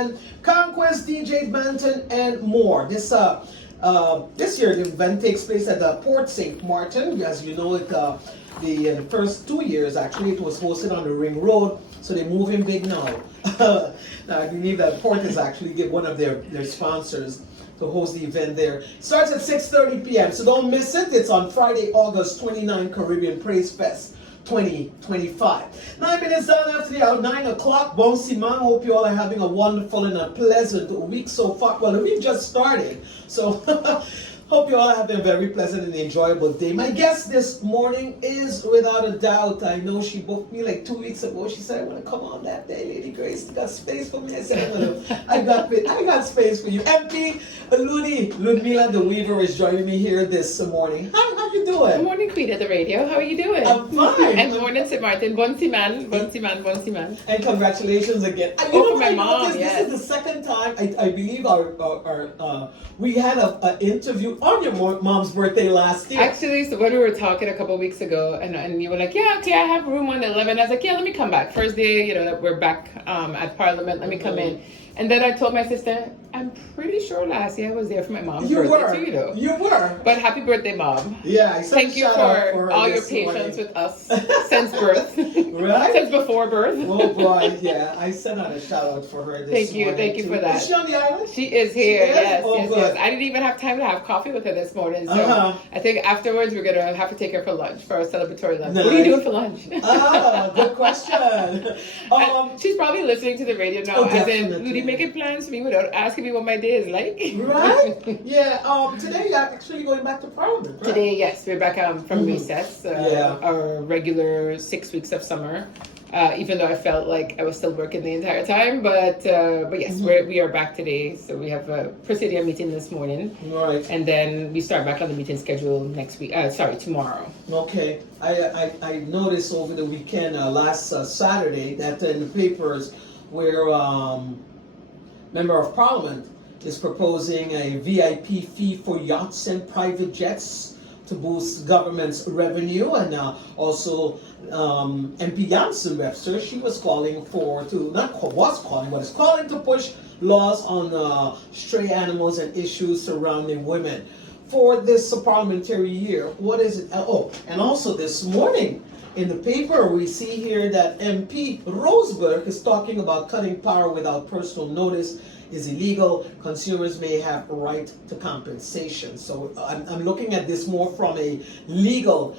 Band, Conquest, DJ Banton, and more. This year the event takes place at the Port St. Martin. As you know, the first 2 years actually it was hosted on the Ring Road, so they're moving big now. Now I believe that Port is actually one of their sponsors to host the event there. Starts at 6:30 p.m. So don't miss it. It's on Friday, August 29, Caribbean Praise Fest 2025. 9 minutes down after the hour, 9 o'clock. Bon Simon, hope you all are having a wonderful and a pleasant week so far. Well, the week just started, so hope you all are having a very pleasant and enjoyable day. My guest this morning is, without a doubt, I know she booked me like 2 weeks ago. She said, I want to come on that day, Lady Grace. You got space for me? I said, I got space for you. MP Ludmila the Weaver is joining me here this morning. How you doing? Good morning, Queen of the Radio. How are you doing? I'm fine. And good morning, St. Martin. Bon Siman. And congratulations again. For my mom, yes. This is the second time, I believe we had an interview on your mom's birthday last year. Actually, so when we were talking a couple of weeks ago, and you were like, yeah, okay, I have room on 11. I was like, yeah, let me come back. First day, that we're back at Parliament, let me come in. And then I told my sister, I'm pretty sure last year I was there for my mom's birthday too, You were. But happy birthday, Mom. Yeah, thank you for all your patience with us since birth. Right? Since before birth. Oh boy, yeah. I sent out a shout out for her this morning. Thank you for that. Is she on the island? She is here, yes. Good. I didn't even have time to have coffee with her this morning, so I think afterwards we're gonna have to take her for lunch, for our celebratory lunch. Nice. What are you doing for lunch? Good question. She's probably listening to the radio now, as in, Ludi making plans for me without asking me what my day is like. Right? Yeah. Today you're actually going back to Parliament, right? Today, yes, we're back from recess. Our regular 6 weeks of summer. Even though I felt like I was still working the entire time, but yes, we are back today. So we have a Presidium meeting this morning, right? And then we start back on the meeting schedule next week. Tomorrow. Okay, I noticed over the weekend, last Saturday, that in the papers where Member of Parliament is proposing a VIP fee for yachts and private jets to boost government's revenue, and also MP Janssen Webster, she was calling to push laws on stray animals and issues surrounding women. For this parliamentary year, what is it? And also this morning in the paper, we see here that MP Roseberg is talking about cutting power without personal notice is illegal. Consumers may have a right to compensation. So I'm looking at this more from a legal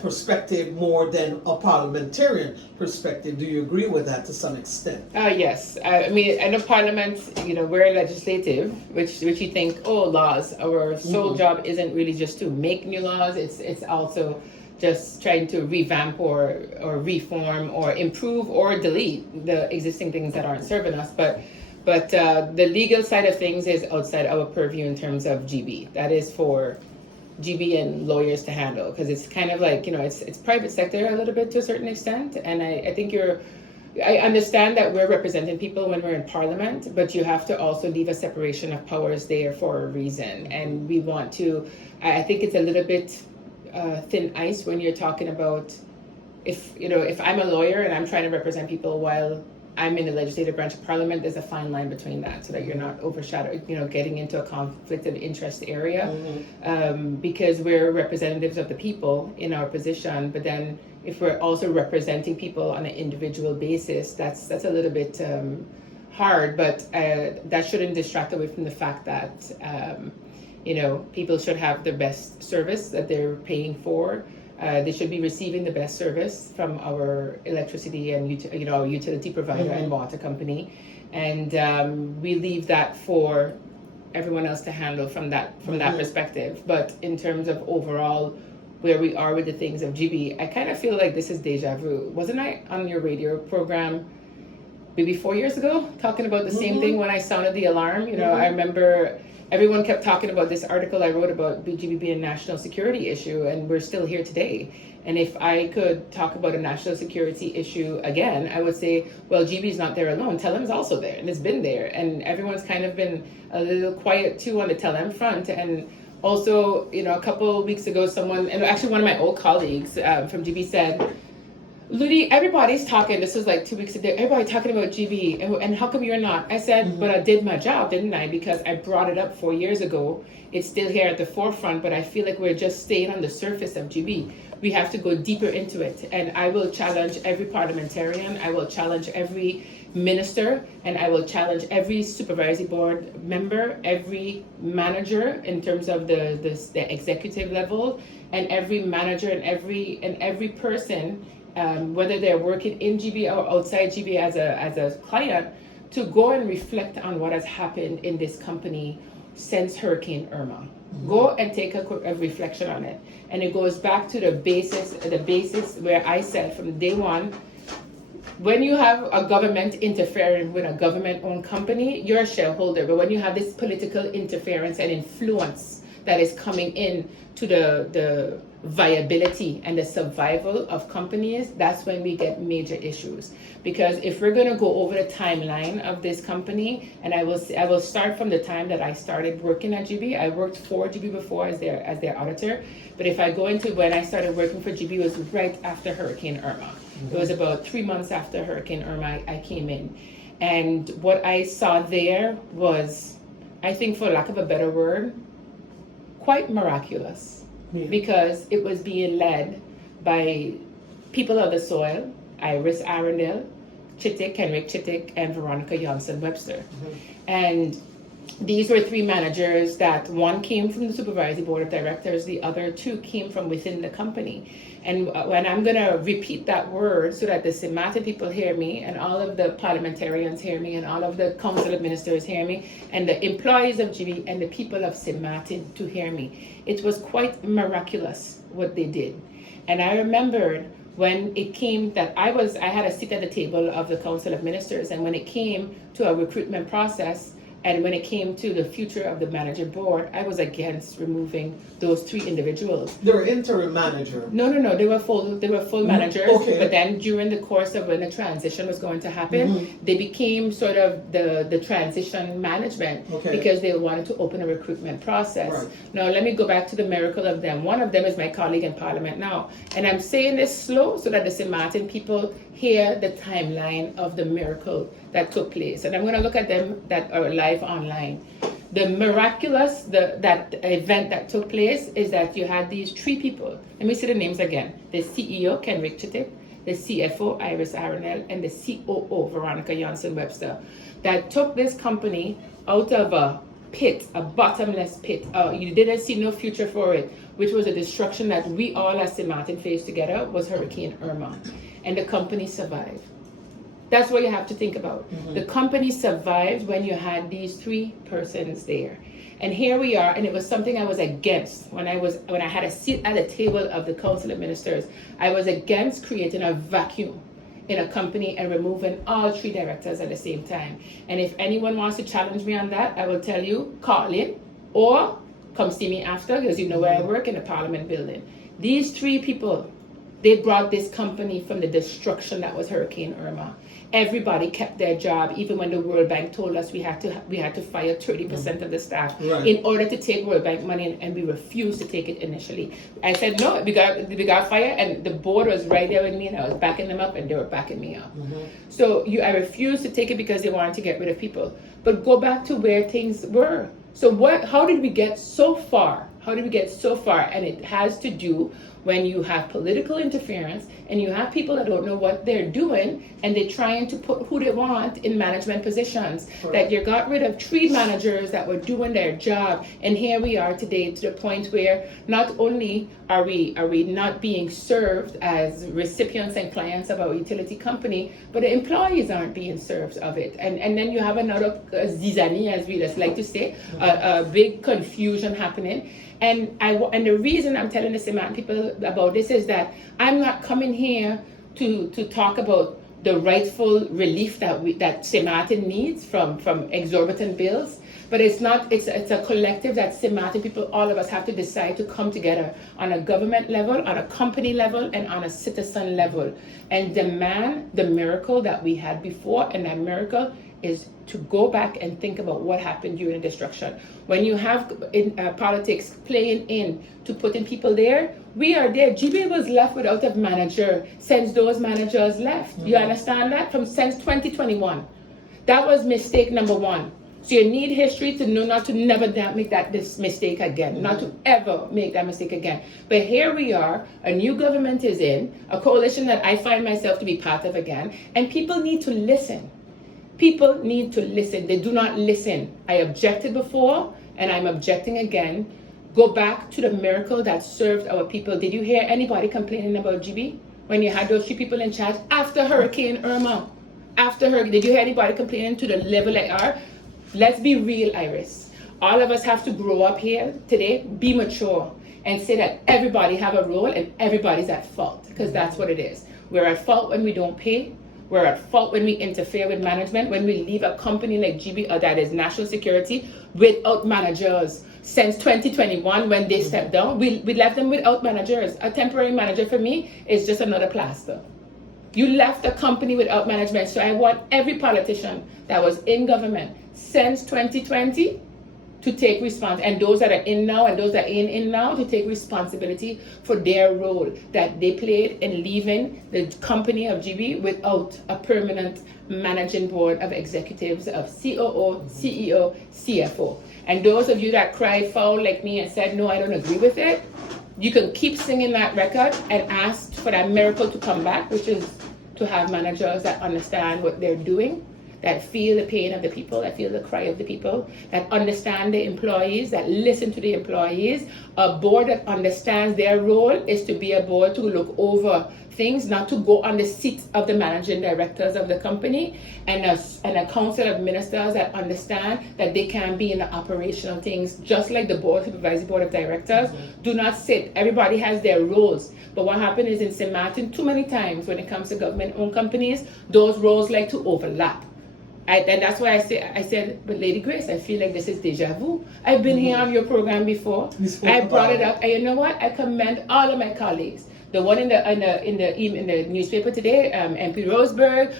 perspective more than a parliamentarian perspective. Do you agree with that to some extent? Yes. I mean, I know Parliament, we're legislative, which you think, laws. Our sole job isn't really just to make new laws. It's also just trying to revamp or reform or improve or delete the existing things that aren't serving us. But the legal side of things is outside our purview in terms of GB. That is for GB and lawyers to handle, because it's kind of like, it's private sector a little bit to a certain extent. And I think I understand that we're representing people when we're in Parliament, but you have to also leave a separation of powers there for a reason. And we want to, I think it's a little bit thin ice when you're talking about if I'm a lawyer and I'm trying to represent people while I'm in the legislative branch of Parliament, there's a fine line between that, so that you're not overshadowed, getting into a conflict of interest area, because we're representatives of the people in our position. But then if we're also representing people on an individual basis, that's a little bit hard, but that shouldn't distract away from the fact that, people should have the best service that they're paying for. They should be receiving the best service from our electricity and our utility provider and water company, and we leave that for everyone else to handle from that perspective. But in terms of overall where we are with the things of GB, I kind of feel like this is deja vu. Wasn't I on your radio program maybe 4 years ago talking about the same thing when I sounded the alarm? I remember everyone kept talking about this article I wrote about GB being a national security issue, and we're still here today. And if I could talk about a national security issue again, I would say, well, GB is not there alone. Telem is also there, and it's been there. And everyone's kind of been a little quiet too on the Telem front. And also, a couple of weeks ago, someone, and actually one of my old colleagues from GB said, Ludi, everybody's talking. This was like 2 weeks ago. Everybody talking about GB, and how come you're not? I said, but I did my job, didn't I? Because I brought it up 4 years ago. It's still here at the forefront, but I feel like we're just staying on the surface of GB. We have to go deeper into it, and I will challenge every parliamentarian. I will challenge every minister, and I will challenge every supervisory board member, every manager in terms of the executive level, and every manager and every person. Whether they're working in GB or outside GB as a client, to go and reflect on what has happened in this company since Hurricane Irma. Go and take a reflection on it. And it goes back to the basis where I said from day one, when you have a government interfering with a government-owned company, you're a shareholder. But when you have this political interference and influence that is coming in to the viability and the survival of companies, that's when we get major issues. Because if we're going to go over the timeline of this company, and I will start from the time that I started working at GB. I worked for GB before as their auditor, but if I go into when I started working for GB, it was right after Hurricane Irma. It was about 3 months after Hurricane Irma I came in, and what I saw there was, I think for lack of a better word, quite miraculous. Yeah. Because it was being led by people of the soil, Iris Arundel, Kenrick Chittick, and Veronica Janssen-Webster. And these were 3 managers that one came from the supervisory board of directors, the other 2 came from within the company. And when I'm going to repeat that word so that the Semattan people hear me, and all of the parliamentarians hear me, and all of the council of ministers hear me, and the employees of GB and the people of Semattan to hear me. It was quite miraculous what they did. And I remembered when it came that I had a seat at the table of the council of ministers, and when it came to a recruitment process, and when it came to the future of the manager board, I was against removing those 3 individuals. They were interim manager. No, they were full managers. Okay. But then during the course of when the transition was going to happen, they became sort of the transition management, because they wanted to open a recruitment process. Right. Now let me go back to the miracle of them. One of them is my colleague in Parliament now, and I'm saying this slow so that the Semattan people hear the timeline of the miracle that took place. And I'm going to look at them that are live online. The miraculous, that event that took place is that you had these 3 people. Let me say the names again. The CEO, Kenrick Chittick, the CFO, Iris Arundel, and the COO, Veronica Janssen-Webster, that took this company out of a pit, a bottomless pit. You didn't see no future for it, which was a destruction that we all as Semattan faced together, was Hurricane Irma. And the company survived. That's what you have to think about. The company survived when you had these 3 persons there. And here we are, and it was something I was against when I had a seat at the table of the Council of Ministers. I was against creating a vacuum in a company and removing all 3 directors at the same time. And if anyone wants to challenge me on that, I will tell you, call in or come see me after, because you know where I work, in the Parliament building. These 3 people, they brought this company from the destruction that was Hurricane Irma. Everybody kept their job, even when the World Bank told us we had to fire 30% of the staff in order to take World Bank money, and we refused to take it initially. I said no, we got fired, and the board was right there with me, and I was backing them up, and they were backing me up. So I refused to take it because they wanted to get rid of people. But go back to where things were. So how did we get so far? And it has to do when you have political interference and you have people that don't know what they're doing, and they're trying to put who they want in management positions. Right. That you got rid of 3 managers that were doing their job, and here we are today to the point where not only are we not being served as recipients and clients of our utility company, but the employees aren't being served of it. And then you have another zizanie, as we just like to say, a big confusion happening. And the reason I'm telling the Semattan people about this is that I'm not coming here to talk about the rightful relief that Semattan needs from exorbitant bills, but it's a collective that Semattan people, all of us, have to decide to come together on a government level, on a company level, and on a citizen level, and demand the miracle that we had before, and that miracle is to go back and think about what happened during the destruction. When you have politics playing in to putting people there, we are there. GB was left without a manager since those managers left. You understand that? Since 2021. That was mistake number one. So you need history to know not to never make this mistake again, not to ever make that mistake again. But here we are, a new government is in, a coalition that I find myself to be part of again, and people need to listen. People need to listen. They do not listen. I objected before, and I'm objecting again. Go back to the miracle that served our people. Did you hear anybody complaining about GB when you had those 3 people in charge after Hurricane Irma? Did you hear anybody complaining to the level they are? Let's be real, Iris. All of us have to grow up here today, be mature, and say that everybody have a role and everybody's at fault, because that's what it is. We're at fault when we don't pay. We're at fault when we interfere with management, when we leave a company like GB, or that is national security, without managers. Since 2021, when they stepped down, we left them without managers. A temporary manager for me is just another plaster. You left the company without management. So I want every politician that was in government since 2020 to take response, and those that are in now and those that ain't in now to take responsibility for their role that they played in leaving the company of GB without a permanent managing board of executives of COO, CEO, CFO. And those of you that cried foul like me and said, no, I don't agree with it, you can keep singing that record and ask for that miracle to come back, which is to have managers that understand what they're doing, that feel the pain of the people, that feel the cry of the people, that understand the employees, that listen to the employees. A board that understands their role is to be a board to look over things, not to go on the seat of the managing directors of the company, and a council of ministers that understand that they can be in the operational things, just like the board, supervisory board of directors. Do not sit. Everybody has their roles. But what happened is in St. Martin, too many times when it comes to government-owned companies, those roles like to overlap. And that's why I said, but Lady Grace, I feel like this is deja vu. I've been here on your program before. I brought it up, and you know what? I commend all of my colleagues. The one in the newspaper today, MP Roseberg,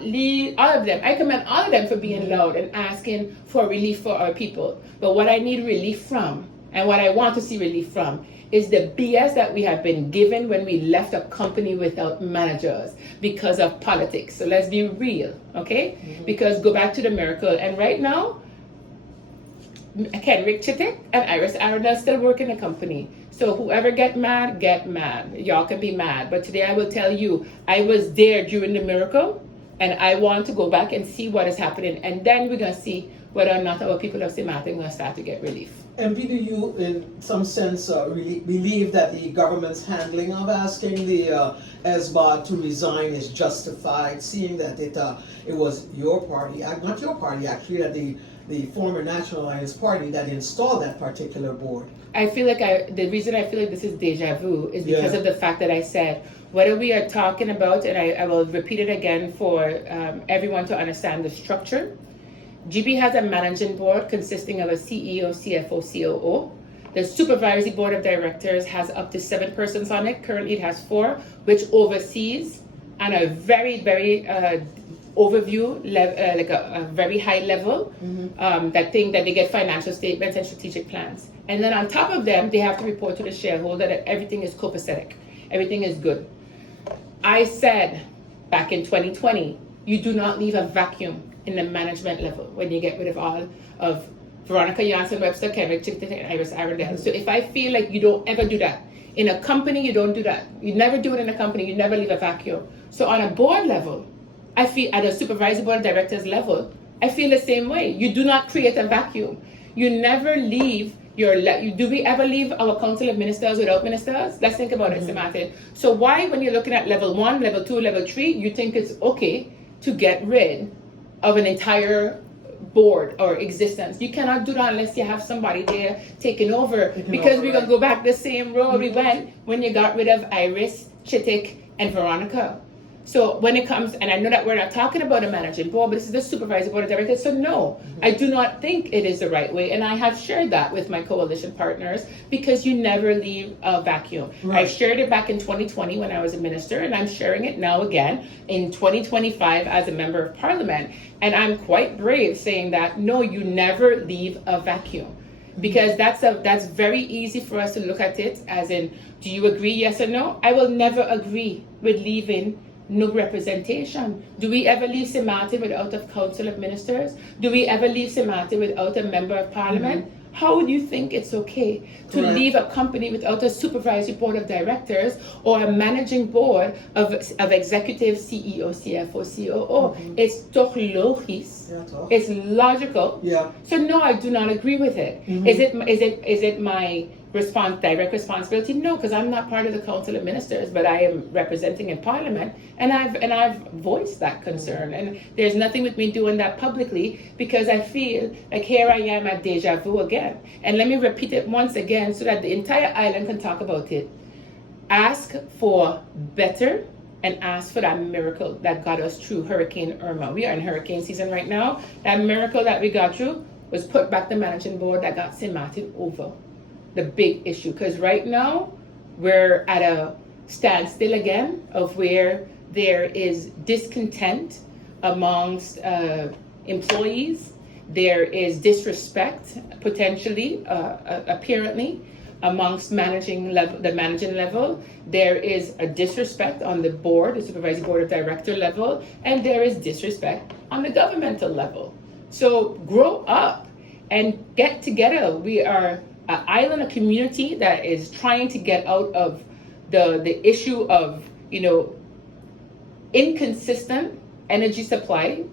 Lee, all of them. I commend all of them for being loud and asking for relief for our people. But what I need relief from, and what I want to see relief from, is the BS that we have been given when we left a company without managers because of politics. So let's be real, okay? Because go back to the miracle. And right now, Kenrick Chittick and Iris Arundel still work in the company. So whoever get mad, get mad. Y'all can be mad. But today I will tell you, I was there during the miracle, and I want to go back and see what is happening. And then we're going to see whether or not our people of St. Martin are going to start to get relief. MP, do you, in some sense, really believe that the government's handling of asking the SBOD to resign is justified, seeing that it was your party, not your party actually, that the former National Alliance Party that installed that particular board? I feel like the reason I feel like this is deja vu is because of the fact that I said, whether we are talking about, and I will repeat it again for everyone to understand the structure. GB has a managing board consisting of a CEO, CFO, COO. The supervisory board of directors has up to 7 persons on it. Currently it has 4, which oversees on a very, very overview, like a very high level, that think that they get financial statements and strategic plans. And then on top of them, they have to report to the shareholder that everything is copacetic, everything is good. I said back in 2020, you do not leave a vacuum in the management level when you get rid of all of Veronica Jansen-Webster, Kenrick Chittick, and Iris Arundel. So if I feel like you don't ever do that, in a company you don't do that. You never do it in a company, you never leave a vacuum. So on a board level, I feel at a supervisory board of directors level, I feel the same way. You do not create a vacuum. You never leave do we ever leave our council of ministers without ministers? Let's think about it, Samantha. So why, when you're looking at level 1, level 2, level 3, you think it's okay to get rid of an entire board or existence? You cannot do that unless you have somebody there taking over, because we're going to go back the same road we went when you got rid of Iris, Chittick, and Veronica. So when it comes, and I know that we're not talking about a managing board, but this is the supervisory board of directors. So no, I do not think it is the right way, and I have shared that with my coalition partners because you never leave a vacuum. Right. I shared it back in 2020 when I was a minister, and I'm sharing it now again in 2025 as a member of parliament. And I'm quite brave saying that no, you never leave a vacuum. Because that's very easy for us to look at it as in, do you agree, yes or no? I will never agree with leaving no representation. Do we ever leave St. Martin without a council of ministers? Do we ever leave St. Martin without a member of parliament? How would you think it's okay to Correct. leave a company without a supervisory board of directors or a managing board of executive CEO, CFO, COO? It's toch logisch. Yeah, toch. It's logical. Yeah. So no, I do not agree with it. Is it my direct responsibility? No, because I'm not part of the Council of Ministers, but I am representing in Parliament, and I've voiced that concern. And there's nothing with me doing that publicly because I feel like here I am at deja vu again. And let me repeat it once again so that the entire island can talk about it. Ask for better and ask for that miracle that got us through Hurricane Irma. We are in hurricane season right now. That miracle that we got through was put back the managing board that got St. Martin over the big issue, because right now we're at a standstill again of where there is discontent amongst employees. There is disrespect potentially, apparently, amongst the managing level. There is a disrespect on the board, the supervisory board of director level, and there is disrespect on the governmental level. So grow up and get together. We are an island, a community that is trying to get out of the issue of, inconsistent energy supply,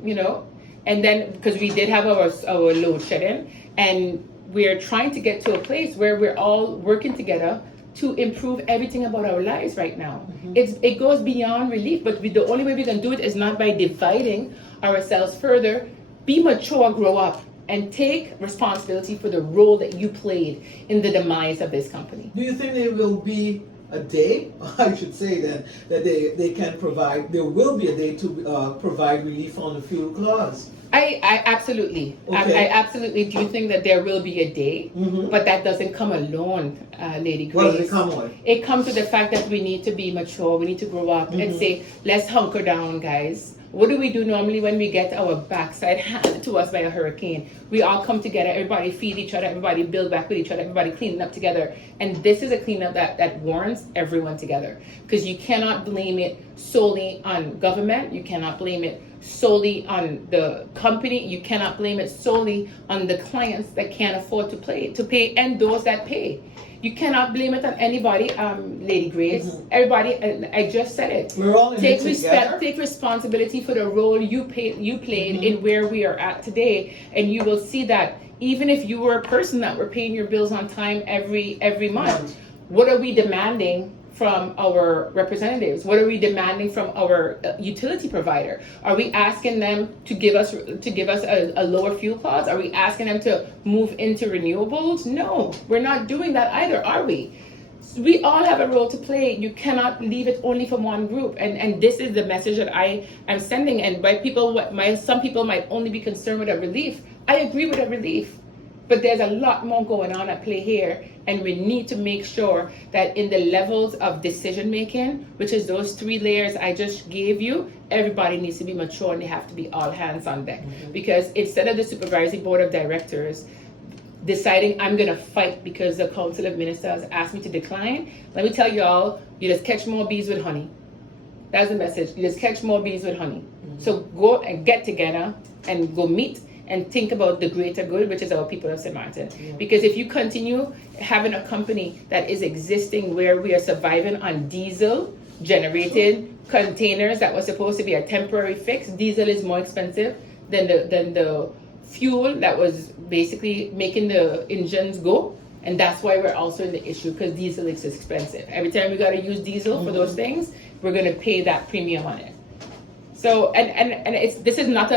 and then because we did have our load shedding, and we're trying to get to a place where we're all working together to improve everything about our lives right now. It goes beyond relief, but the only way we can do it is not by dividing ourselves further. Be mature, grow up, and take responsibility for the role that you played in the demise of this company. Do you think there will be a day, I should say then, that they can provide, there will be a day to provide relief on the fuel clause? I absolutely, Okay. I absolutely do think that there will be a day, but that doesn't come alone, Lady Grace. What does it come with? It comes with the fact that we need to be mature, we need to grow up and say, let's hunker down, guys. What do we do normally when we get our backside handed to us by a hurricane? We all come together, everybody feed each other, everybody build back with each other, everybody clean up together. And this is a cleanup that warrants everyone together. Because you cannot blame it solely on government, you cannot blame it solely on the company, you cannot blame it solely on the clients that can't afford to pay, and those that pay. You cannot blame it on anybody, Lady Grace. Everybody, I just said it. We're all in Take it respect, together. take responsibility for the role you played in where we are at today, and you will see that even if you were a person that were paying your bills on time every month, what are we demanding from our representatives? What are we demanding from our utility provider? Are we asking them to give us a lower fuel clause? Are we asking them to move into renewables? No, we're not doing that either, are we? We all have a role to play. You cannot leave it only from one group, and this is the message that I am sending. And some people might only be concerned with a relief. I agree with a relief, but there's a lot more going on at play here, and we need to make sure that in the levels of decision making, which is those 3 layers I just gave you, everybody needs to be mature and they have to be all hands on deck. Because instead of the supervisory board of directors deciding I'm gonna fight because the Council of Ministers asked me to decline, let me tell you all, you just catch more bees with honey. That's the message. You just catch more bees with honey. So go and get together and go meet and think about the greater good, which is our people of St. Martin. Because if you continue having a company that is existing where we are surviving on diesel generated containers that was supposed to be a temporary fix, diesel is more expensive than the fuel that was basically making the engines go. And that's why we're also in the issue, because diesel is expensive. Every time we got to use diesel for those things, we're going to pay that premium on it. So, this is not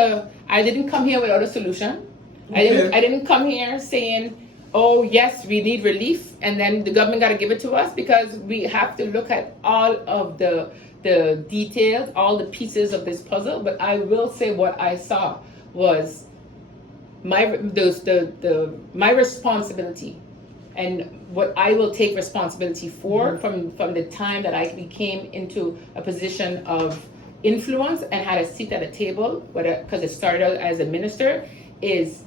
I didn't come here without a solution. Okay. I didn't come here saying, oh yes, we need relief and then the government got to give it to us, because we have to look at all of the the details, all the pieces of this puzzle, but I will say what I saw was my responsibility and what I will take responsibility for from the time that I became into a position of influence and had a seat at a table, because it started out as a minister, is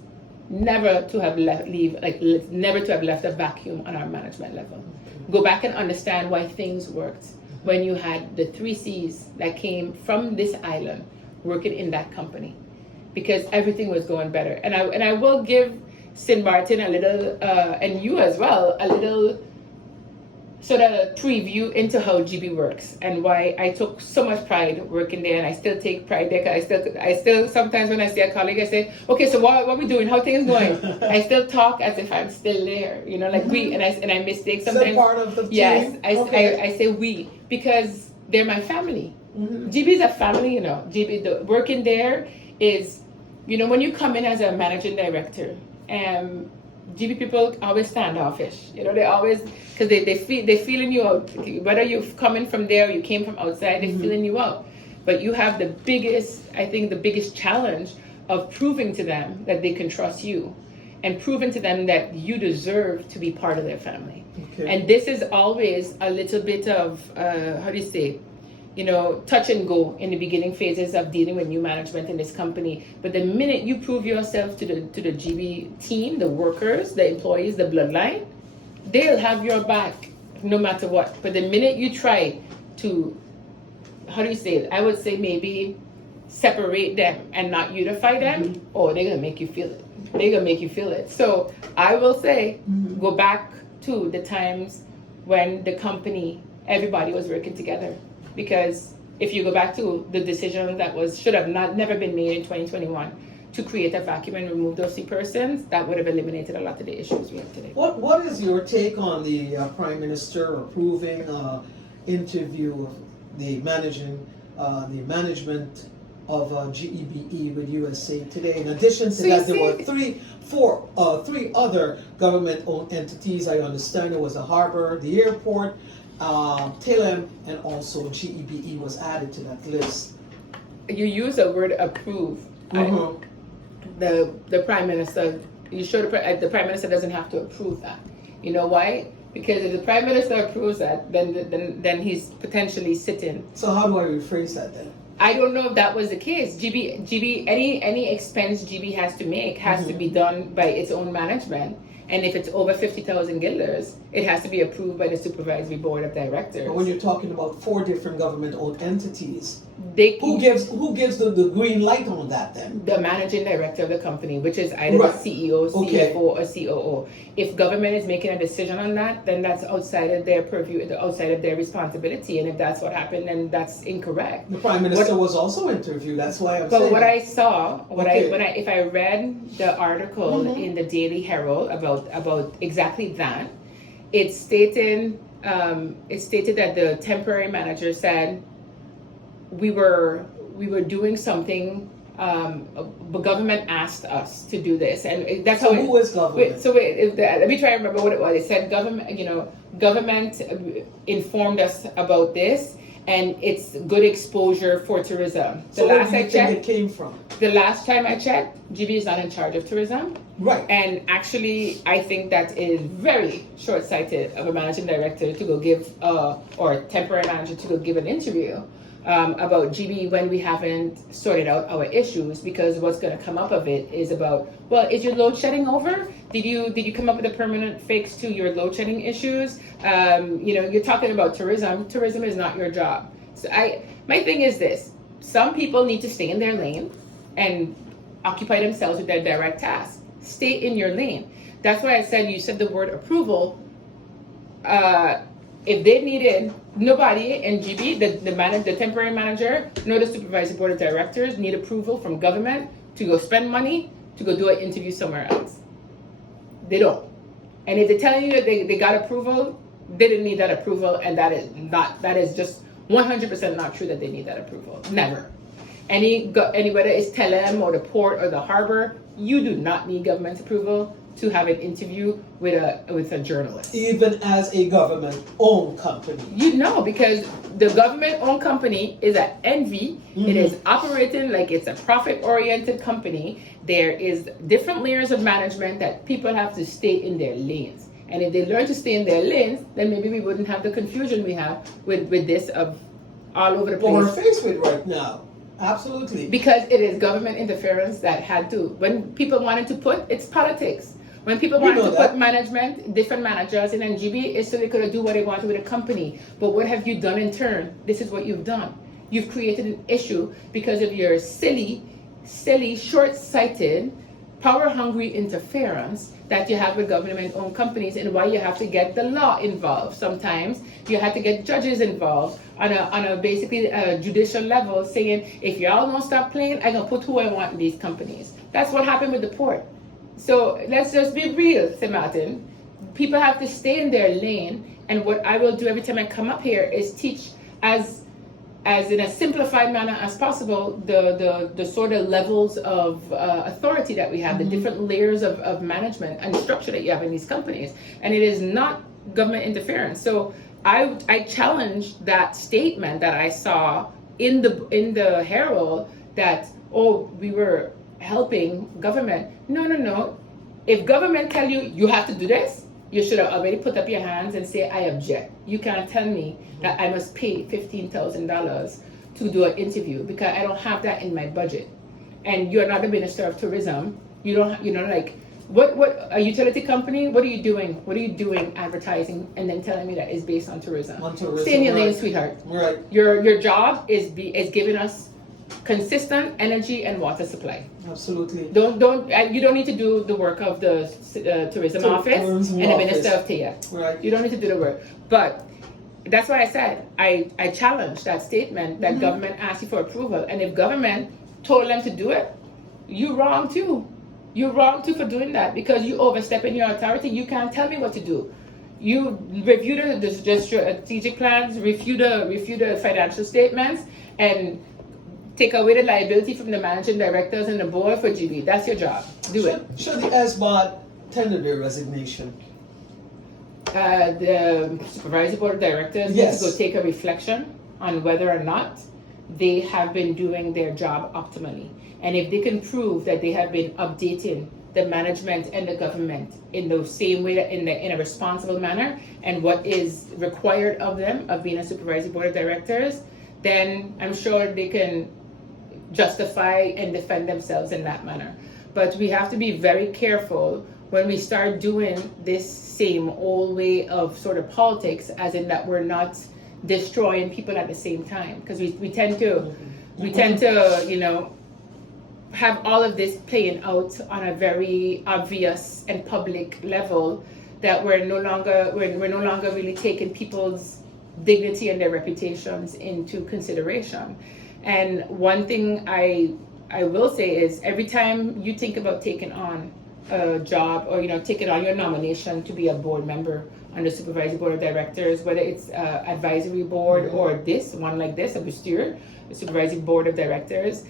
never to have never to have left a vacuum on our management level. Go back and understand why things worked when you had the 3 C's that came from this island working in that company, because everything was going better. And I will give St. Martin a little, and you as well, a little sort of preview into how GB works and why I took so much pride working there, and I still take pride there. I still sometimes when I see a colleague, I say, okay, so what are we doing? How things going? I still talk as if I'm still there, like we, and I mistake sometimes. Still part of the team? Yes, I say we, because they're my family. GB is a family, GB, working there is, when you come in as a managing director, GB people always standoffish. They always, because they feeling you out. Whether you've coming from there or you came from outside, they're feeling you out. But you have the biggest challenge of proving to them that they can trust you, and proving to them that you deserve to be part of their family. Okay. And this is always a little bit of touch and go in the beginning phases of dealing with new management in this company. But the minute you prove yourself to the GB team, the workers, the employees, the bloodline, they'll have your back no matter what. But the minute you try to, I would say maybe separate them and not unify them, they're gonna make you feel it. So I will say, go back to the times when the company, everybody was working together. Because if you go back to the decision that should have never been made in 2021 to create a vacuum and remove those 3 persons, that would have eliminated a lot of the issues we have today. What is your take on the Prime Minister approving interview of the management of GEBE with USA Today? In addition to that, there were three other government-owned entities. I understand it was the harbor, the airport, TILM, and also GEBE was added to that list. You use the word approve. The Prime Minister, the Prime Minister doesn't have to approve that. You know why? Because if the Prime Minister approves that, then he's potentially sitting. So how do I rephrase that then? I don't know if that was the case. GB, any expense GB has to make has to be done by its own management. And if it's over 50,000 guilders, it has to be approved by the supervisory board of directors. But when you're talking about 4 different government-owned entities, who gives the green light on that then? The managing director of the company, which is either the CEO, CFO, or COO. If government is making a decision on that, then that's outside of their purview, outside of their responsibility. And if that's what happened, then that's incorrect. The Prime Minister was also interviewed. That's why I'm saying. But what I saw, if I read the article in the Daily Herald about exactly that, it stated that the temporary manager said we were doing something, but government asked us to do this, and that's how. So who is government? Let me try to remember what it was. It said government informed us about this, and it's good exposure for tourism. So where do you think it came from? The last time I checked, GB is not in charge of tourism. Right. And actually, I think that is very short-sighted of a managing director to go give, or a temporary manager to go give an interview about GB when we haven't sorted out our issues, because what's going to come up of it is about, well, is your load shedding over? Did you come up with a permanent fix to your load shedding issues? You're talking about tourism. Tourism is not your job. So my thing is this: some people need to stay in their lane and occupy themselves with their direct task. Stay in your lane. That's why I said, you said the word approval. If they needed, nobody in GB, the temporary manager, nor the supervisory board of directors need approval from government to go spend money to go do an interview somewhere else. They don't. And if they're telling you that they got approval, they didn't need that approval, and that is just 100% not true that they need that approval. Never. Whether it's TELEM or the port or the harbor, you do not need government approval to have an interview with a journalist. Even as a government-owned company. You know, because the government-owned company is an envy. It is operating like it's a profit-oriented company. There is different layers of management that people have to stay in their lanes. And if they learn to stay in their lanes, then maybe we wouldn't have the confusion we have with this of all over the place. What we're faced with right now. Absolutely. Because it is government interference that had to. When people wanted to put, it's politics. When people wanted to put management, different managers in NGB, it's so they could do what they wanted with a company. But what have you done in turn? This is what you've done. You've created an issue because of your silly, short-sighted, power-hungry interference that you have with government-owned companies, and why you have to get the law involved. Sometimes you have to get judges involved on a basically a judicial level, saying, if y'all don't stop playing, I'm gonna put who I want in these companies. That's what happened with the port. So let's just be real, St. Martin. People have to stay in their lane, and what I will do every time I come up here is teach as in a simplified manner as possible the sort of levels of authority that we have, the different layers of management and structure that you have in these companies, and it is not government interference. So I challenge that statement that I saw in the Herald that we were helping government. No. If government tell you you have to do this, you should have already put up your hands and say, I object. You can't tell me that I must pay $15,000 to do an interview because I don't have that in my budget. And you're not the Minister of Tourism. You don't, like, what a utility company, what are you doing? What are you doing advertising and then telling me that it's based on tourism? Stay in your lane, sweetheart. Right. Your job is giving us consistent energy and water supply. Absolutely. You don't need to do the work of the tourism office and the Minister of TIA. Right. You don't need to do the work. But that's why I said I challenge that statement that government asked you for approval, and if government told them to do it, you're wrong too. You're wrong too for doing that because you overstepping your authority. You can't tell me what to do. You review the strategic plans, review the financial statements, and take away the liability from the managing directors and the board for GB. That's your job. Do it. Should the SBOT tender their resignation? The supervisory board of directors need to go take a reflection on whether or not they have been doing their job optimally. And if they can prove that they have been updating the management and the government in the same way, in a responsible manner, and what is required of them of being a supervisory board of directors, then I'm sure they can justify and defend themselves in that manner. But we have to be very careful when we start doing this same old way of sort of politics, as in that we're not destroying people at the same time, because we tend to have all of this playing out on a very obvious and public level, that we're no longer really taking people's dignity and their reputations into consideration. And one thing I will say is, every time you think about taking on a job or taking on your nomination to be a board member on the supervisory board of directors, whether it's advisory board or one like this, a Bustier, the supervisory board of directors,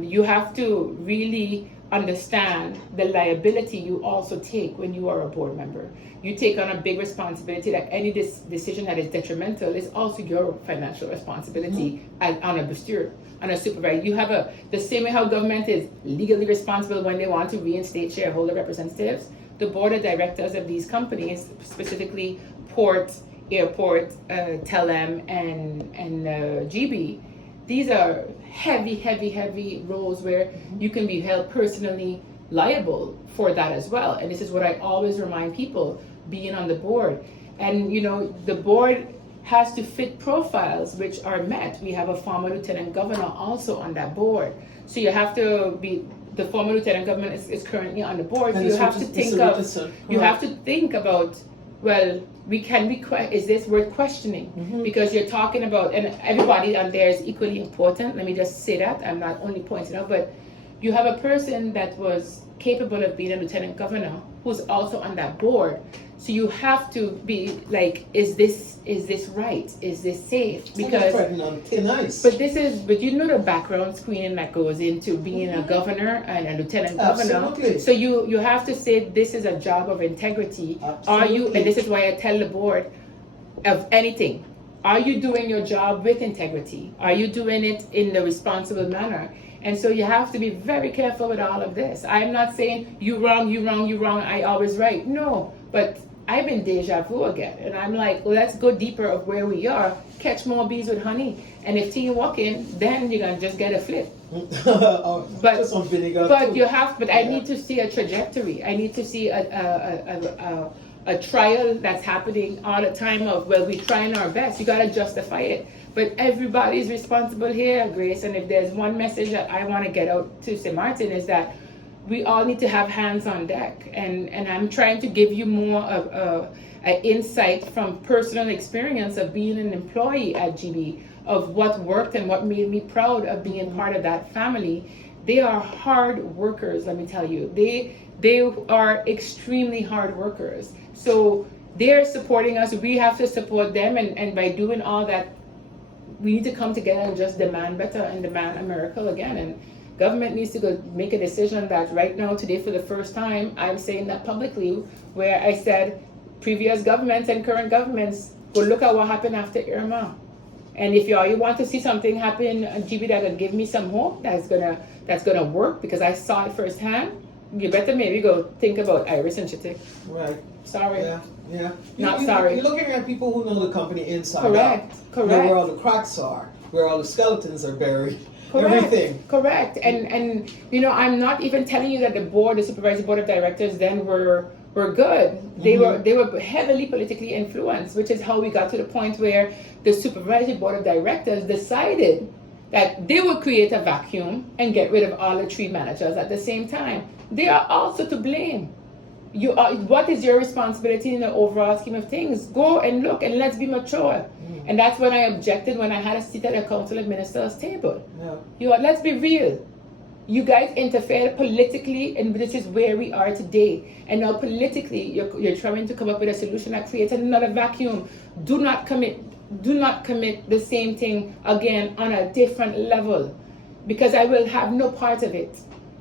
you have to really understand the liability you also take when you are a board member. You take on a big responsibility that any decision that is detrimental is also your financial responsibility on a Bustier, on a supervisor. You have the same way how government is legally responsible when they want to reinstate shareholder representatives. The board of directors of these companies, specifically Port, Airport, Telem, and GB, these are heavy roles where you can be held personally liable for that as well. And this is what I always remind people being on the board. And the board has to fit profiles which are met. We have a former lieutenant governor also on that board. So you have to be, the former lieutenant governor is currently on the board. So you have to think about, well, is this worth questioning? Because you're talking about, and everybody on there is equally important. Let me just say that. I'm not only pointing out, but you have a person that was capable of being a lieutenant governor who's also on that board. So you have to be like, is this right? Is this safe? Because on thin ice. but you know the background screening that goes into being a governor and a lieutenant governor. Absolutely. So you have to say this is a job of integrity. Are you? Absolutely. And this is why I tell the board of anything. Are you doing your job with integrity? Are you doing it in the responsible manner? And so you have to be very careful with all of this. I'm not saying you wrong, I always right. No, but I've been deja vu again. And I'm like, well, let's go deeper of where we are, catch more bees with honey. And if team walk in, then you're gonna just get a flip. But just on vinegar. But too. you have, but I Yeah. need to see a trajectory. I need to see a trial that's happening all the time of, well, we're trying our best. You gotta justify it. But everybody's responsible here, Grace. And if there's one message that I want to get out to St. Martin is that we all need to have hands on deck. And I'm trying to give you more of an insight from personal experience of being an employee at GB, of what worked and what made me proud of being part of that family. They are hard workers, let me tell you. They are extremely hard workers. So they're supporting us. We have to support them. And by doing all that, we need to come together and just demand better and demand a miracle again. And government needs to go make a decision that right now, today, for the first time, I'm saying that publicly, where I said previous governments and current governments, go look at what happened after Irma. And if you want to see something happen, GB, that will give me some hope that's gonna work, because I saw it firsthand, you better maybe go think about Iris and Chitik. Right. Sorry. Yeah. Sorry. You're looking at people who know the company inside Correct. out. Correct. Know where all the cracks are, where all the skeletons are buried. Correct. Everything. Correct. And I'm not even telling you that the supervisory board of directors then were good. They were heavily politically influenced, which is how we got to the point where the supervisory board of directors decided that they would create a vacuum and get rid of all the 3 managers at the same time. They are also to blame. What is your responsibility in the overall scheme of things? Go and look, and let's be mature. And that's when I objected when I had a seat at the Council of Ministers table. Yeah. Let's be real. You guys interfered politically, and this is where we are today. And now politically, you're trying to come up with a solution that creates another vacuum. Do not commit the same thing again on a different level, because I will have no part of it.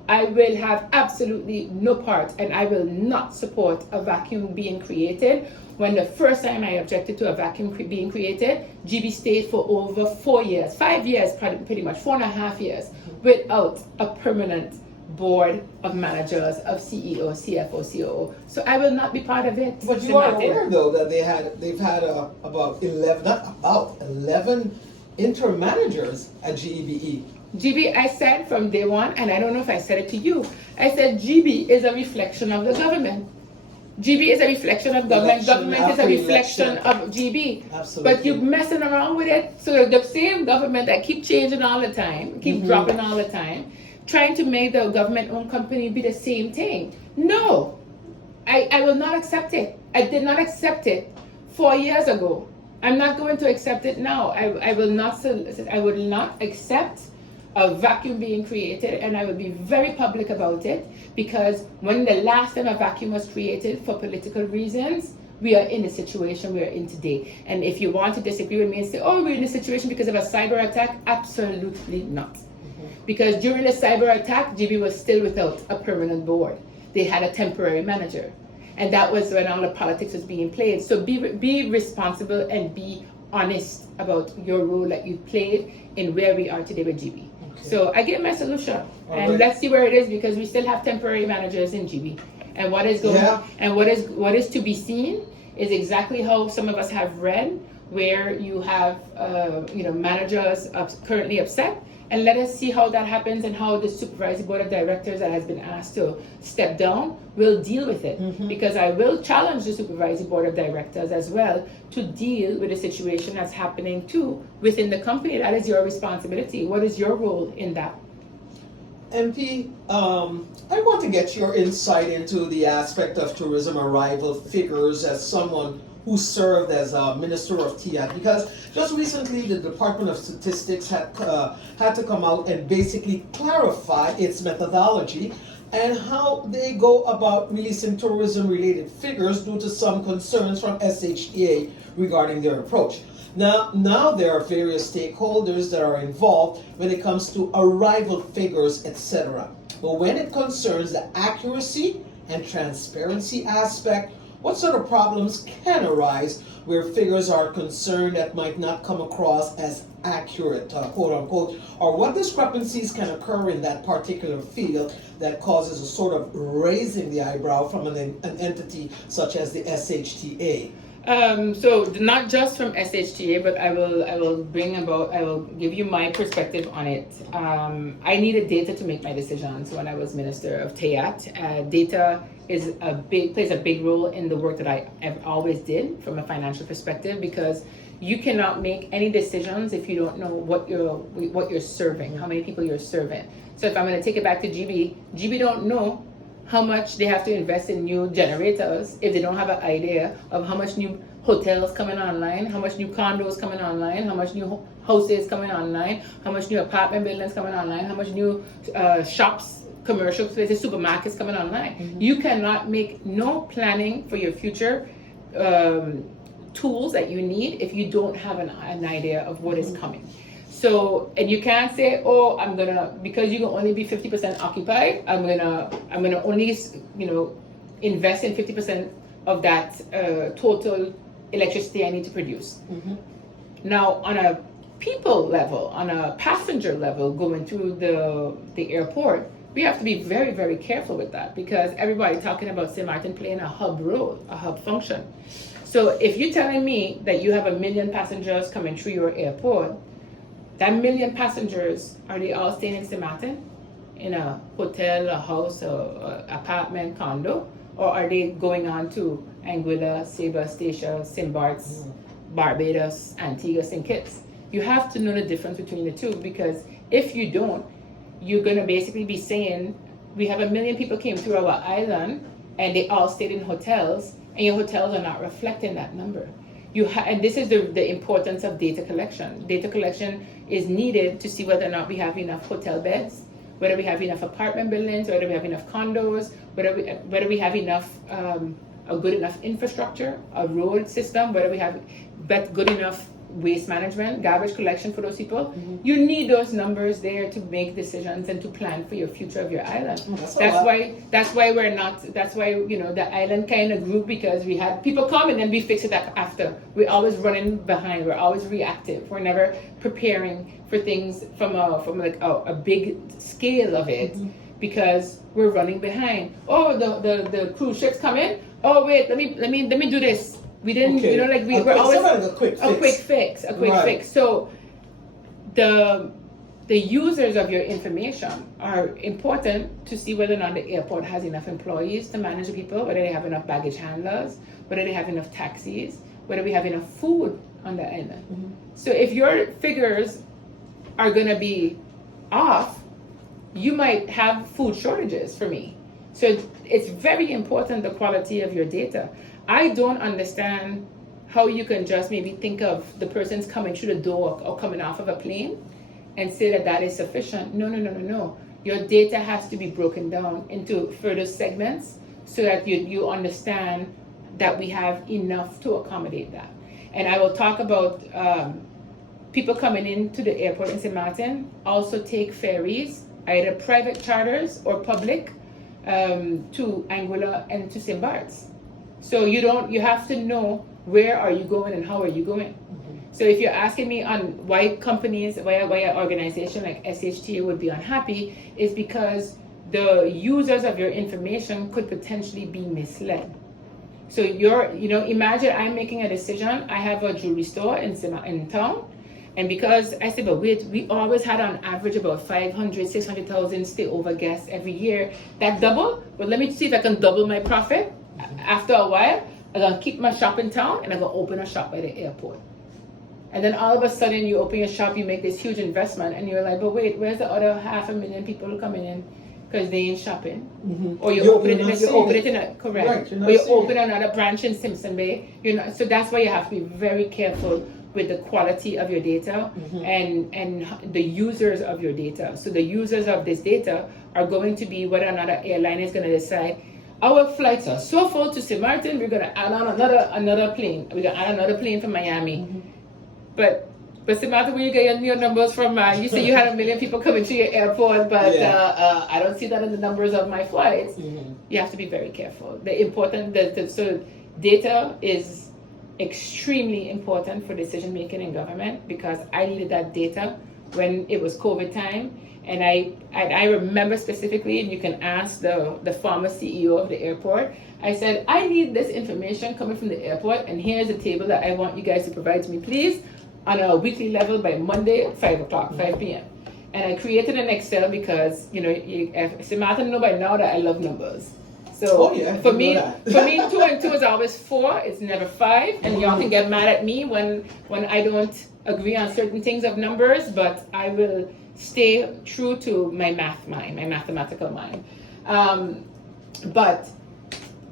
I will have absolutely no part, and I will not support a vacuum being created. When the first time I objected to a vacuum being created, GB stayed for over 4 years, 5 years, pretty much 4.5 years, without a permanent board of managers, of CEO, CFO, COO. So I will not be part of it. But you are aware, though, that they've had about 11 interim managers at GEBE. GB, I said from day one, and I don't know if I said it to you, I said GB is a reflection of the government. GB is a reflection of government. Government is a reflection of GB. Absolutely. But you're messing around with it. So the same government that keep changing all the time, keep dropping all the time, trying to make the government-owned company be the same thing. No, I will not accept it. I did not accept it 4 years ago. I'm not going to accept it now. I will not accept a vacuum being created, and I will be very public about it, because when the last time a vacuum was created for political reasons, we are in the situation we are in today. And if you want to disagree with me and say, oh, we're in this situation because of a cyber attack, absolutely not. Because during the cyber attack, GB was still without a permanent board. They had a temporary manager. And that was when all the politics was being played. So be responsible and be honest about your role that you played in where we are today with GB. Okay. So I gave my solution. And let's see where it is, because we still have temporary managers in GB. And what is going and what is to be seen is exactly how some of us have read, where you have managers currently upset. And let us see how that happens, and how the supervisory board of directors that has been asked to step down will deal with it. Because I will challenge the supervisory board of directors as well to deal with the situation that's happening too within the company. That is your responsibility. What is your role in that? MP, I want to get your insight into the aspect of tourism arrival figures as someone who served as a minister of TIAT, because just recently the Department of Statistics had to come out and basically clarify its methodology and how they go about releasing tourism-related figures due to some concerns from SHTA regarding their approach. Now there are various stakeholders that are involved when it comes to arrival figures, etc. But when it concerns the accuracy and transparency aspect, what sort of problems can arise where figures are concerned that might not come across as accurate, quote unquote, or what discrepancies can occur in that particular field that causes a sort of raising the eyebrow from an entity such as the SHTA? So not just from SHTA, but I will give you my perspective on it. I needed data to make my decisions when I was Minister of TIAT. Data plays a big role in the work that I have always did from a financial perspective, because you cannot make any decisions if you don't know what you're serving, how many people you're serving. So if I'm going to take it back to GB don't know how much they have to invest in new generators if they don't have an idea of how much new hotels coming online, how much new condos coming online, how much new houses coming online, how much new apartment buildings coming online, how much new shops, commercial places, supermarkets coming online. Mm-hmm. You cannot make no planning for your future tools that you need if you don't have an idea of what is coming. So, and you can't say, oh, because you can only be 50% occupied, I'm gonna only, invest in 50% of that total electricity I need to produce. Mm-hmm. Now, on a people level, on a passenger level, going through the airport, we have to be very, very careful with that, because everybody talking about St. Martin playing a hub role, a hub function. So if you're telling me that you have 1 million passengers coming through your airport, that 1 million passengers, are they all staying in St. Martin? In a hotel, a house, a apartment, condo? Or are they going on to Anguilla, Saba, Statia, St. Bart's, Barbados, Antigua, St. Kitts? You have to know the difference between the two, because if you don't, you're going to basically be saying, we have 1 million people came through our island and they all stayed in hotels, and your hotels are not reflecting that number. And this is the importance of data collection. Data collection is needed to see whether or not we have enough hotel beds, whether we have enough apartment buildings, whether we have enough condos, whether we have enough a good enough infrastructure, a road system, whether we have good enough waste management, garbage collection for those people. Mm-hmm. You need those numbers there to make decisions and to plan for your future of your island. That's why the island kind of grew, because we had people come and then we fix it after. We're always running behind, we're always reactive. We're never preparing for things from a big scale of it, mm-hmm. because we're running behind. Oh, the cruise ships come in. Oh wait, let me do this. We didn't, okay. We're always a quick fix. So the users of your information are important to see whether or not the airport has enough employees to manage the people, whether they have enough baggage handlers, whether they have enough taxis, whether we have enough food on the island. Mm-hmm. So if your figures are going to be off, you might have food shortages for me. So it's very important, the quality of your data. I don't understand how you can just maybe think of the person's coming through the door or coming off of a plane and say that is sufficient. No. Your data has to be broken down into further segments so that you understand that we have enough to accommodate that. And I will talk about people coming into the airport in St. Martin also take ferries, either private charters or public, to Anguilla and to St. Bart's. So you have to know where are you going and how are you going. Mm-hmm. So if you're asking me on why an organization like SHTA would be unhappy, is because the users of your information could potentially be misled. So imagine I'm making a decision. I have a jewelry store in town, and because I said, but wait, we always had on average about 500, 600,000 stay over guests every year. That double? But let me see if I can double my profit. After a while, I'm going to keep my shop in town and I'm going to open a shop by the airport. And then all of a sudden you open your shop, you make this huge investment, and you're like, but wait, where's the other 500,000 people coming in because they ain't shopping. Mhm. Or you You're open not it seeing in a correct. Right, you're not Or you seeing open it. another branch in Simpson Bay. So that's why you have to be very careful with the quality of your data and the users of your data. So the users of this data are going to be whether another airline is going to decide our flights are so full to St. Martin, we're going to add on another plane. We're going to add another plane from Miami. But St. Martin, where you get your numbers from, you say you had 1 million people coming to your airport, but I don't see that in the numbers of my flights. You have to be very careful. So data is extremely important for decision making in government, because I needed that data when it was COVID time. And I remember specifically, and you can ask the former CEO of the airport, I said, I need this information coming from the airport, and here's a table that I want you guys to provide to me, please, on a weekly level by Monday at 5 p.m. And I created an Excel because, St. Martin know by now that I love numbers. So for me, 2 and 2 is always 4. It's never 5. And y'all can get mad at me when I don't agree on certain things of numbers, but I will stay true to my mathematical mind. But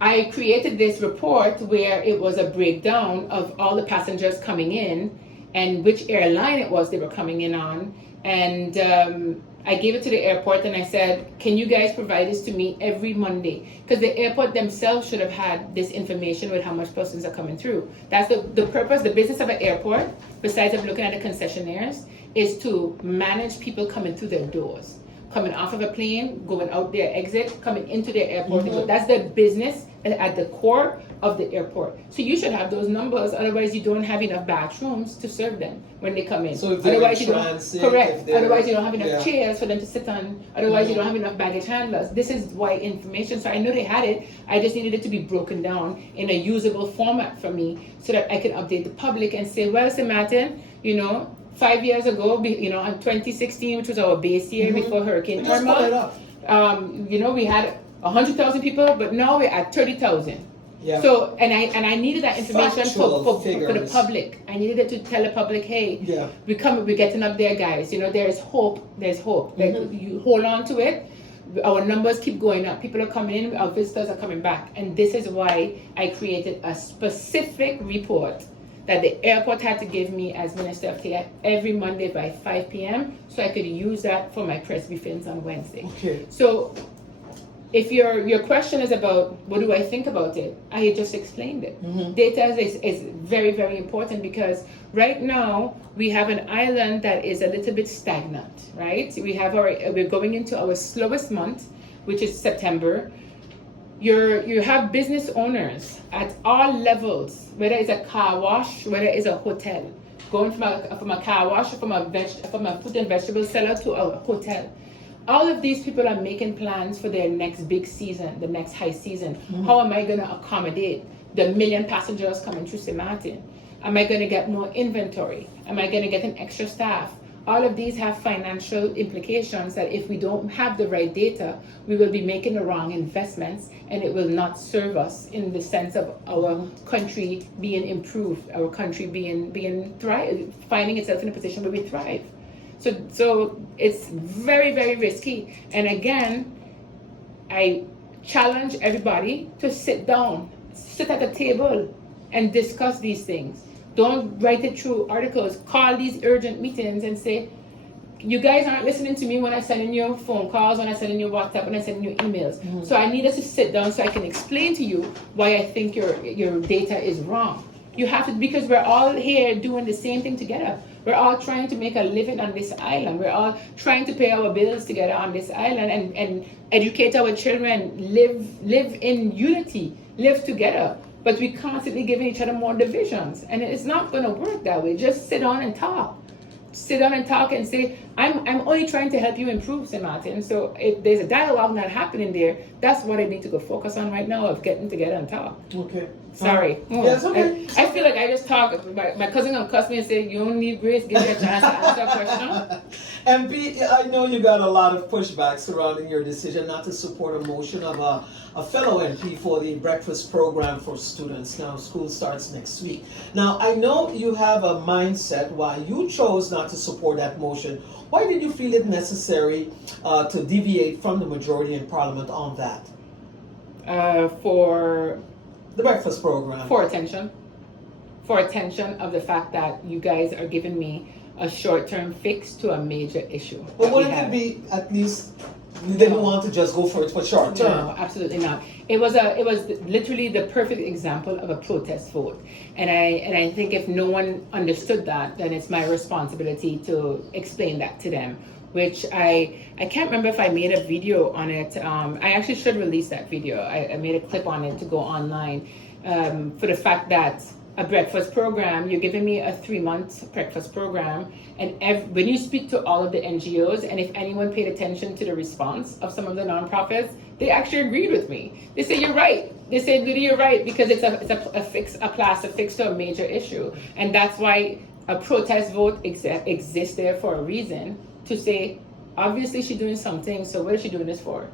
I created this report where it was a breakdown of all the passengers coming in and which airline it was they were coming in on. And I gave it to the airport and I said, can you guys provide this to me every Monday? Because the airport themselves should have had this information with how much persons are coming through. That's the purpose, the business of an airport, besides of looking at the concessionaires, is to manage people coming through their doors. Coming off of a plane, going out their exit, coming into their airport. That's the business at the core of the airport. So you should have those numbers, otherwise you don't have enough bathrooms to serve them when they come in. So if they're otherwise in you transit, don't, otherwise you don't have enough chairs for them to sit on, otherwise you don't have enough baggage handlers. This is why information, so I know they had it, I just needed it to be broken down in a usable format for me so that I can update the public and say, well, St. Martin, 5 years ago, in 2016, which was our base year before Hurricane Irma, we had 100,000 people, but now we're at 30,000. Yeah. So and I needed that information for the public. I needed it to tell the public, hey, we're getting up there, guys. There's hope. There's hope. Like, you hold on to it. Our numbers keep going up. People are coming in. Our visitors are coming back. And this is why I created a specific report that the airport had to give me as Minister of TI every Monday by 5 p.m. so I could use that for my press briefings on Wednesday. Okay. So if your question is about what do I think about it, I just explained it. Data is very, very important, because right now we have an island that is a little bit stagnant, right? We're going into our slowest month, which is September. You have business owners at all levels, whether it's a car wash, whether it's a hotel, going from a car wash, from a fruit and vegetable seller to a hotel. All of these people are making plans for their next big season, the next high season. How am I going to accommodate the 1 million passengers coming through St. Martin? Am I going to get more inventory? Am I going to get an extra staff? All of these have financial implications that if we don't have the right data, we will be making the wrong investments, and it will not serve us in the sense of our country being improved, our country being thrive, finding itself in a position where we thrive. So it's very, very risky. And again, I challenge everybody to sit down, sit at a table and discuss these things. Don't write it through articles. Call these urgent meetings and say, you guys aren't listening to me when I send in your phone calls, when I send in your WhatsApp, when I send in your emails. So I need us to sit down so I can explain to you why I think your data is wrong. You have to, because we're all here doing the same thing together. We're all trying to make a living on this island. We're all trying to pay our bills together on this island and educate our children, live in unity, live together. But we constantly giving each other more divisions. And it's not going to work that way. Just sit down and talk. Sit down and talk and say, I'm only trying to help you improve, St. Martin. So if there's a dialogue not happening there, that's what I need to go focus on right now, of getting together and talk. Okay. Sorry. Yes, okay. I feel like I just talk. My cousin gonna cuss me and say, you don't need Grace, give me a chance to answer a question. MP, I know you got a lot of pushback surrounding your decision not to support a motion of a fellow MP for the breakfast program for students. Now, school starts next week. Now, I know you have a mindset why you chose not to support that motion. Why did you feel it necessary to deviate from the majority in Parliament on that? For The breakfast program. for attention of the fact that you guys are giving me a short-term fix to a major issue. But that we wouldn't it have. be at least you didn't want to just go for it for short term? No, absolutely not. It was literally the perfect example of a protest vote, and I think if no one understood that, then it's my responsibility to explain that to them. Which I can't remember if I made a video on it. I actually should release that video. I made a clip on it to go online for the fact that a breakfast program, you're giving me a 3-month breakfast program, and when you speak to all of the NGOs, and if anyone paid attention to the response of some of the nonprofits, they actually agreed with me. They said, you're right. They said, Lydia, you're right, because it's a plaster fix to a major issue. And that's why a protest vote exists there for a reason, to say, obviously she's doing something, so what is she doing this for?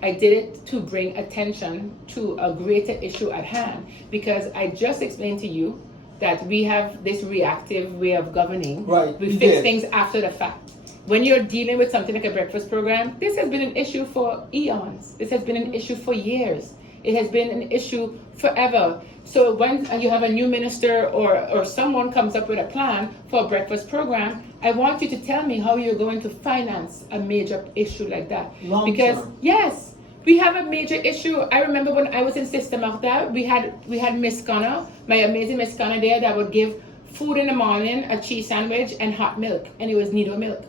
I did it to bring attention to a greater issue at hand, because I just explained to you that we have this reactive way of governing. Right, We you fix did. things after the fact. When you're dealing with something like a breakfast program, this has been an issue for eons. This has been an issue for years. It has been an issue forever. So when you have a new minister or someone comes up with a plan for a breakfast program, I want you to tell me how you're going to finance a major issue like that. Long Because term. yes, we have a major issue. I remember when I was in Sister Martha, we had Miss Connor, my amazing Miss Connor there, that would give food in the morning, a cheese sandwich and hot milk, and it was Nido milk.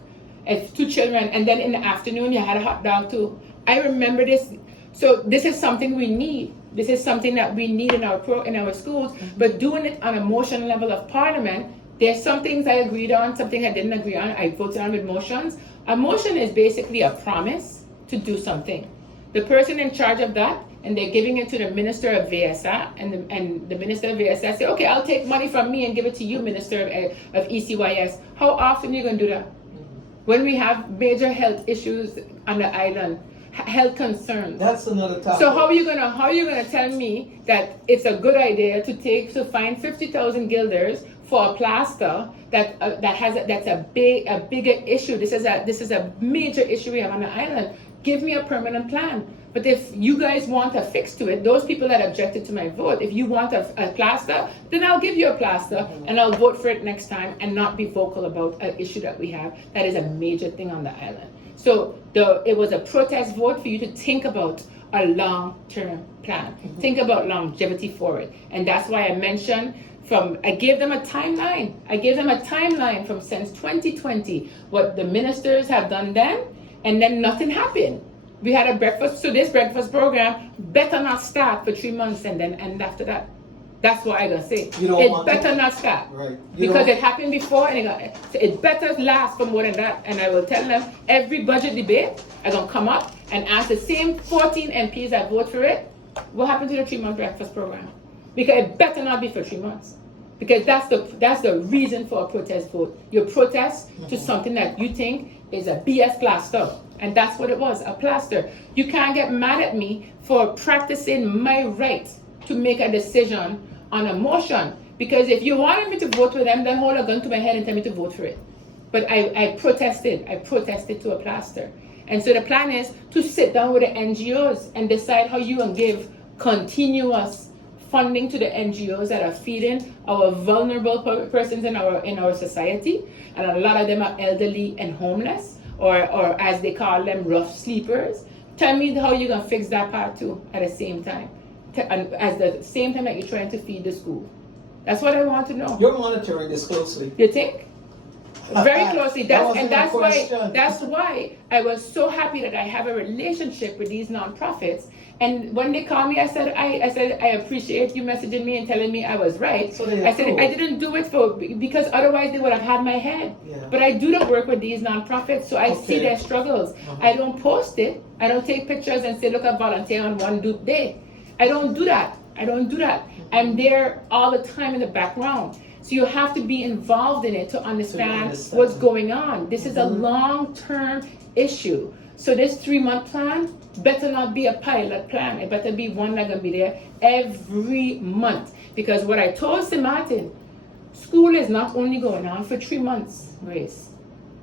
And 2 children, and then in the afternoon you had a hot dog too. I remember this. So this is something we need. This is something that we need in our schools. But doing it on a motion level of Parliament, there's some things I agreed on, something I didn't agree on. I voted on with motions. A motion is basically a promise to do something. The person in charge of that, and they're giving it to the Minister of VSA, and the Minister of VSA say, okay, I'll take money from me and give it to you, Minister of ECYS. How often are you going to do that? When we have major health issues on the island, health concerns. That's another topic. So how are you gonna tell me that it's a good idea to find 50,000 guilders for a plaster that's a bigger issue? This is a major issue we have on the island. Give me a permanent plan. But if you guys want a fix to it, those people that objected to my vote, if you want a plaster, then I'll give you a plaster and I'll vote for it next time and not be vocal about an issue that we have that is a major thing on the island. So it was a protest vote for you to think about a long-term plan. Think about longevity for it. And that's why I mentioned I gave them a timeline. I gave them a timeline from since 2020, what the ministers have done then, and then nothing happened. We had a breakfast, so this breakfast program better not start for 3 months and then end after that. That's what I'm gonna say. It better not start. Right. Because it happened before, and it better last for more than that. And I will tell them every budget debate, I'm gonna come up and ask the same 14 MPs that vote for it, what happened to the 3-month breakfast program? Because it better not be for 3 months. Because that's the reason for a protest vote. You protest to something that you think is a BS plaster. And that's what it was, a plaster. You can't get mad at me for practicing my right to make a decision on a motion. Because if you wanted me to vote for them, then hold a gun to my head and tell me to vote for it. But I protested to a plaster. And so the plan is to sit down with the NGOs and decide how you can give continuous funding to the NGOs that are feeding our vulnerable persons in our society. And a lot of them are elderly and homeless, or as they call them, rough sleepers. Tell me how you're going to fix that part too at the same time. And at the same time that you're trying to feed the school. That's what I want to know. You're monitoring this closely. You think? Very closely. That wasn't That's why I was so happy that I have a relationship with these nonprofits. And when they called me, I said I appreciate you messaging me and telling me I was right. So I said I didn't do it because otherwise they would have had my head. Yeah. But I do the work with these nonprofits, so I see their struggles. I don't post it. I don't take pictures and say, look, I volunteer on one day. I don't do that. I'm there all the time in the background. So you have to be involved in it to understand understand. what's going on. This is a long-term issue. So this 3-month plan better not be a pilot plan. It better be one that's gonna be there every month. Because what I told St. Martin, school is not only going on for 3 months, Grace.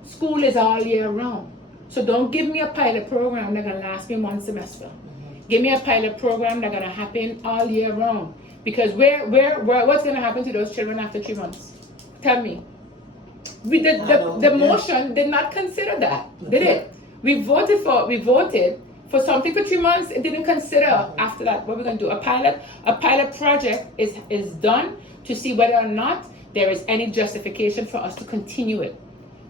School is all year round. So don't give me a pilot program that's gonna last me 1 semester. Give me a pilot program that's gonna happen all year round. Because what's gonna happen to those children after 3 months? Tell me. The motion did not consider that, did it? We voted for something for 3 months. It didn't consider after that what we're gonna do. A pilot project is done to see whether or not there is any justification for us to continue it.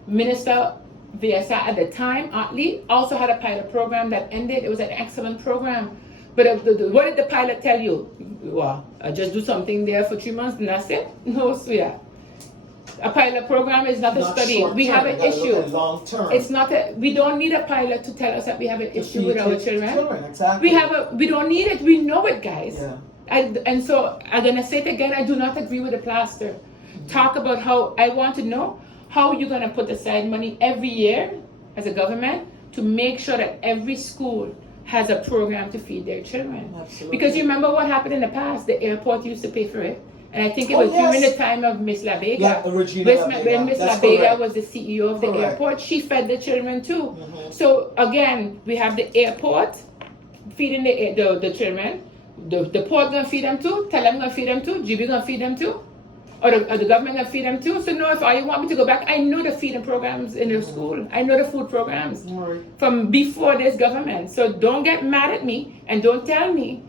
Minister Viesa at the time, Otley, also had a pilot program that ended. It was an excellent program. But what did the pilot tell you? Well, just do something there for 3 months and that's it? No, sweetheart. A pilot program is not a study. We have an issue. Long term. It's not we don't need a pilot to tell us that we have an issue with our children. Exactly. We don't need it. We know it, guys. Yeah. And so I'm gonna say it again. I do not agree with the plaster. Talk about how I want to know how you're gonna put aside money every year as a government to make sure that every school has a program to feed their children. Absolutely. Because you remember what happened in the past. The airport used to pay for it. And I think it was during the time of Miss La Vega. Yeah, Regina La Vega. When Miss That's La Vega correct. was the CEO of the Correct. airport, she fed the children too. So again, we have the airport feeding the children. The port gonna feed them too. Telem gonna feed them too. GB gonna feed them too. Or the government gonna feed them too. So no, if you want me to go back, I know the feeding programs in the school. I know the food programs from before this government. So don't get mad at me and don't tell me,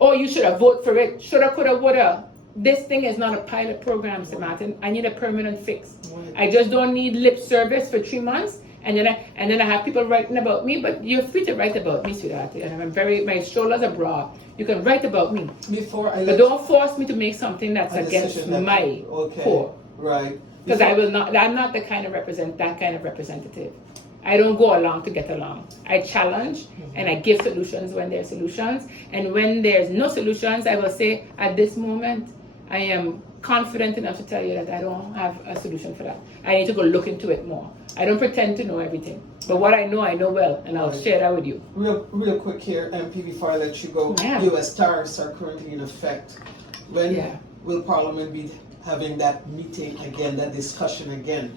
oh, you should have voted for it. Shoulda, coulda, woulda. This thing is not a pilot program, Sir Martin. I need a permanent fix. I just don't need lip service for 3 months, and then I have people writing about me. But you're free to write about me, sweetheart. And my shoulders are broad. You can write about me, but don't force me to make something that's against my core. Right. Because I will not. I'm not that kind of representative. I don't go along to get along. I challenge and I give solutions when there are solutions. And when there's no solutions, I will say at this moment, I am confident enough to tell you that I don't have a solution for that. I need to go look into it more. I don't pretend to know everything. But what I know well, and I'll share that with you. Real quick here, MP, before I let you go, Yeah. U.S. tariffs are currently in effect. When will Parliament be having that meeting again, that discussion again?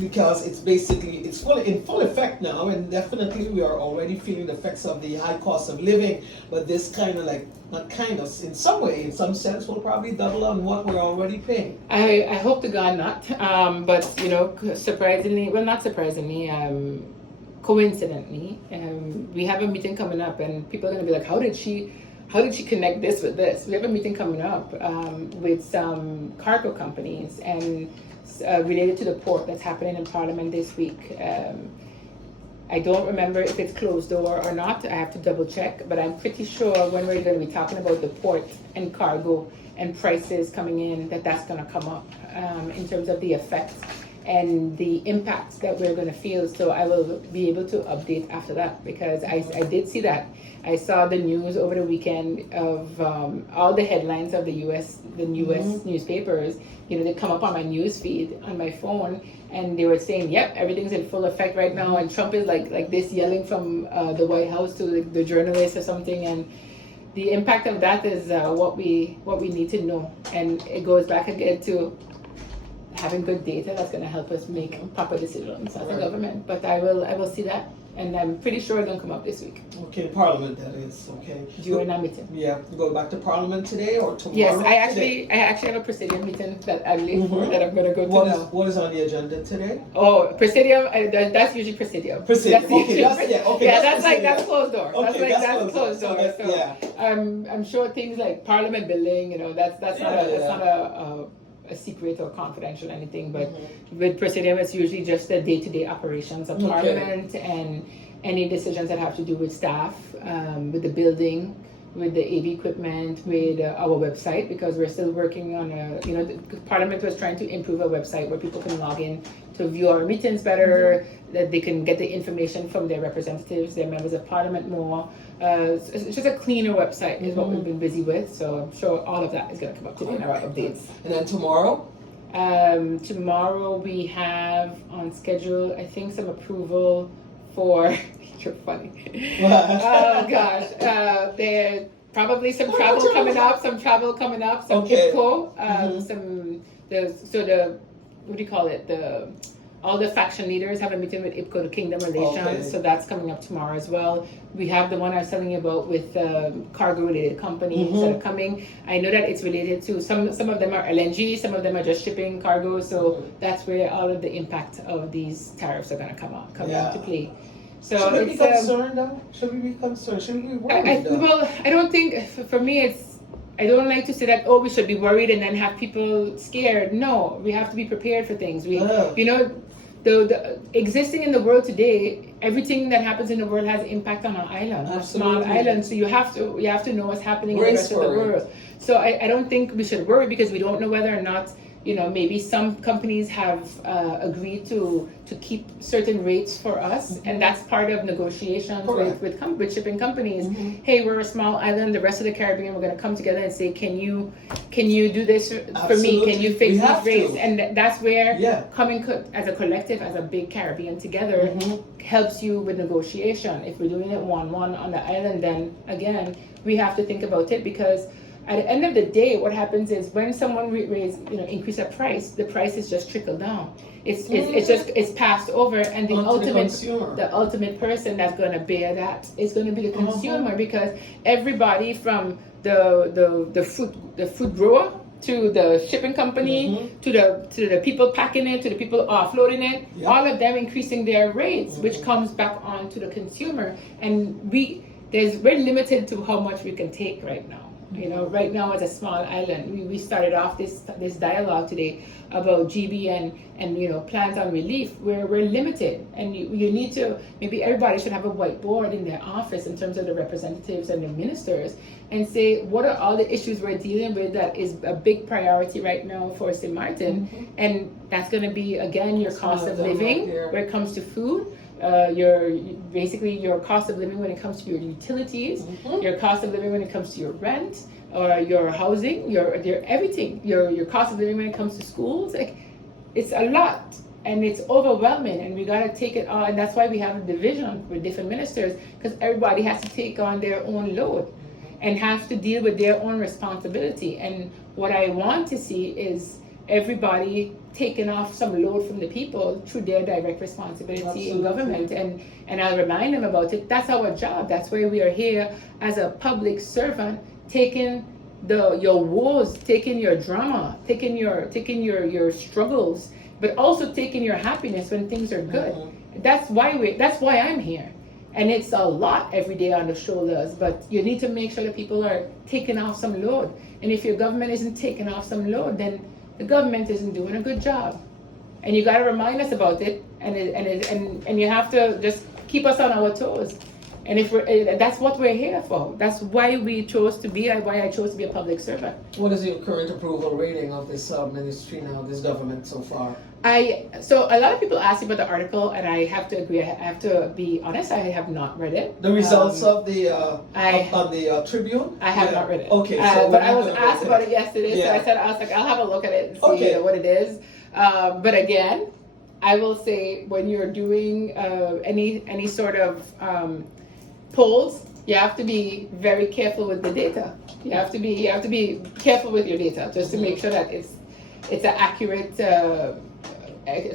Because it's in full effect now, and definitely we are already feeling the effects of the high cost of living. But this in some way, in some sense, will probably double on what we're already paying. I hope to God not. But surprisingly, well, not surprisingly, coincidentally, we have a meeting coming up, and people are going to be like, how did she connect this with this? We have a meeting coming up with some cargo companies and related to the port that's happening in Parliament this week. I don't remember if it's closed door or not. I have to double check, but I'm pretty sure when we're going to be talking about the port and cargo and prices coming in, that's going to come up in terms of the effects and the impacts that we're going to feel. So I will be able to update after that, because I did see that. I saw the news over the weekend of all the headlines of the U.S. newspapers. They come up on my news feed on my phone, and they were saying, "Yep, everything's in full effect right now." And Trump is like this, yelling from the White House to the journalists or something. And the impact of that is what we need to know. And it goes back again to having good data that's going to help us make proper decisions as a government. But I will see that. And I'm pretty sure it's going to come up this week. Okay, Parliament, that is. Okay. During our meeting. Yeah, go back to Parliament today or tomorrow? Yes, I actually have a Presidium meeting that I'm late for, that I'm going to go to now. What is on the agenda today? Oh, Presidium, that's usually Presidium. Presidium, That's okay, that's closed door. Okay, that's closed door. So I'm sure things like Parliament building, that's not a secret or confidential or anything, but with Presidium, it's usually just the day-to-day operations of Parliament and any decisions that have to do with staff, with the building, with the AV equipment, with our website, because we're still working on Parliament was trying to improve a website where people can log in to view our meetings better, that they can get the information from their representatives, their members of Parliament more. It's just a cleaner website is what we've been busy with, so I'm sure all of that is going to come up today in our updates. And then tomorrow? Tomorrow we have on schedule, I think, some approval for. You're funny. Oh gosh, there probably some travel coming up. Some Okay. IPCO, some the what do you call it? All the faction leaders have a meeting with IPCO, the Kingdom Relations, Okay. so that's coming up tomorrow as well. We have the one I was telling you about with cargo-related companies that are coming. I know that it's related to some of them are LNG, some of them are just shipping cargo, so that's where all of the impact of these tariffs are going to come into play. So should we be concerned though? Should we be concerned? Should we be worried? well, I don't think, for me, I don't like to say that, we should be worried and then have people scared. No, we have to be prepared for things. The existing in the world today, everything that happens in the world has an impact on our island, a small island. So you have to know what's happening in the rest of the world. So I don't think we should worry, because we don't know whether or not, maybe some companies have agreed to keep certain rates for us, and that's part of negotiations with shipping companies. Hey, we're a small island, the rest of the Caribbean, we're going to come together and say, can you do this for me? Can you fix these rates? And that's where coming as a collective, as a big Caribbean together, helps you with negotiation. If we're doing it one-on-one on the island, then again, we have to think about it, because at the end of the day, what happens is when someone increase a price, the price is just trickled down. It's passed over, and the ultimate person that's going to bear that is going to be the consumer, because everybody from the food grower to the shipping company to the people packing it to the people offloading it, all of them increasing their rates, which comes back on to the consumer, and we're limited to how much we can take right now. Right now, as a small island, we started off this dialogue today about GB and plans on relief. We're limited, and you need to, maybe everybody should have a whiteboard in their office in terms of the representatives and the ministers, and say, what are all the issues we're dealing with that is a big priority right now for St. Martin? And that's going to be, again, your cost of living where it comes to food. Your cost of living when it comes to your utilities, your cost of living when it comes to your rent or your housing, your everything, your cost of living when it comes to schools. Like, it's a lot, and it's overwhelming, and we got to take it on. And that's why we have a division with different ministers, because everybody has to take on their own load and have to deal with their own responsibility. And what I want to see is everybody taking off some load from the people through their direct responsibility in government, and I'll remind them about it. That's our job. That's why we are here as a public servant, taking your woes, taking your drama, taking your struggles, but also taking your happiness when things are good. That's why I'm here. And it's a lot every day on the shoulders, but you need to make sure that people are taking off some load. And if your government isn't taking off some load, then the government isn't doing a good job, and you got to remind us about it, and you have to just keep us on our toes. And that's what we're here for. That's why we chose to be. Why I chose to be a public servant. What is your current approval rating of this ministry now, this government so far? So a lot of people ask me about the article, and I have to agree. I have to be honest. I have not read it. The results of the Tribune. I have not read it. Okay, but I was asked about it yesterday, so I was like, I'll have a look at it and see what it is. But again, I will say, when you're doing any sort of polls, you have to be very careful with the data. You have to be careful with your data, just to make sure that it's an accurate. So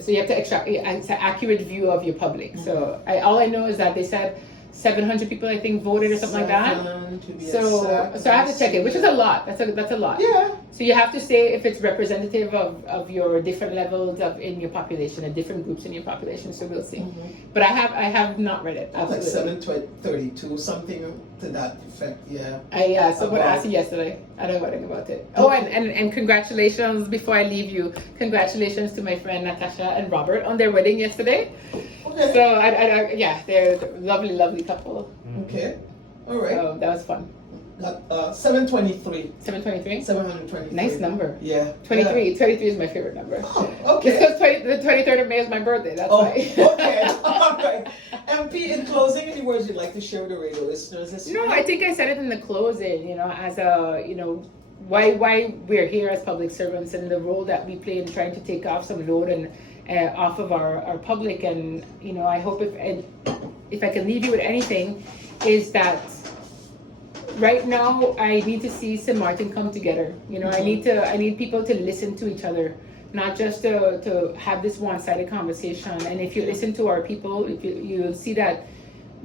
you have to extract. It's an accurate view of your public. So all I know is that they said 700 people, I think, voted or something like that. So I have to check it, which is a lot. That's a lot. Yeah. So you have to say if it's representative of your different levels in your population and different groups in your population. So we'll see. But I have not read it. Like 732, something to that effect. Yeah. Someone asked me yesterday. I don't know anything about it. Oh, and congratulations, before I leave you, congratulations to my friend Natasha and Robert on their wedding yesterday. Okay. So they're a lovely couple. Okay. All right. So that was fun. 723. 723? 723. Nice number. Yeah. 23. 23 is my favorite number. Oh, okay. Because the 23rd of May is my birthday. That's why. Okay. All right. MP, in closing, any words you'd like to share with the radio listeners this No, morning? I think I said it in the closing. As a why we're here as public servants and the role that we play in trying to take off some load and off of our public. And you know, I hope if I can leave you with anything, is that right now I need to see St. Martin come together. You know, I need people to listen to each other, not just to have this one-sided conversation. And if you listen to our people, if you'll see that,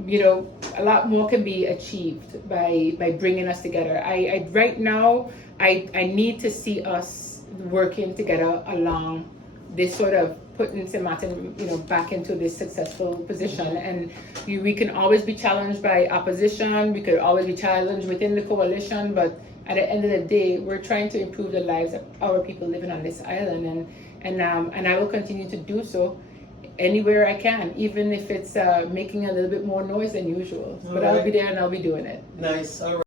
you know, a lot more can be achieved by bringing us together. I right now I need to see us working together along this sort of putting St. Martin, you know, back into this successful position. And we can always be challenged by opposition. We could always be challenged within the coalition. But at the end of the day, we're trying to improve the lives of our people living on this island, and I will continue to do so anywhere I can, even if it's making a little bit more noise than usual. But I'll be there and I'll be doing it. Nice. All right.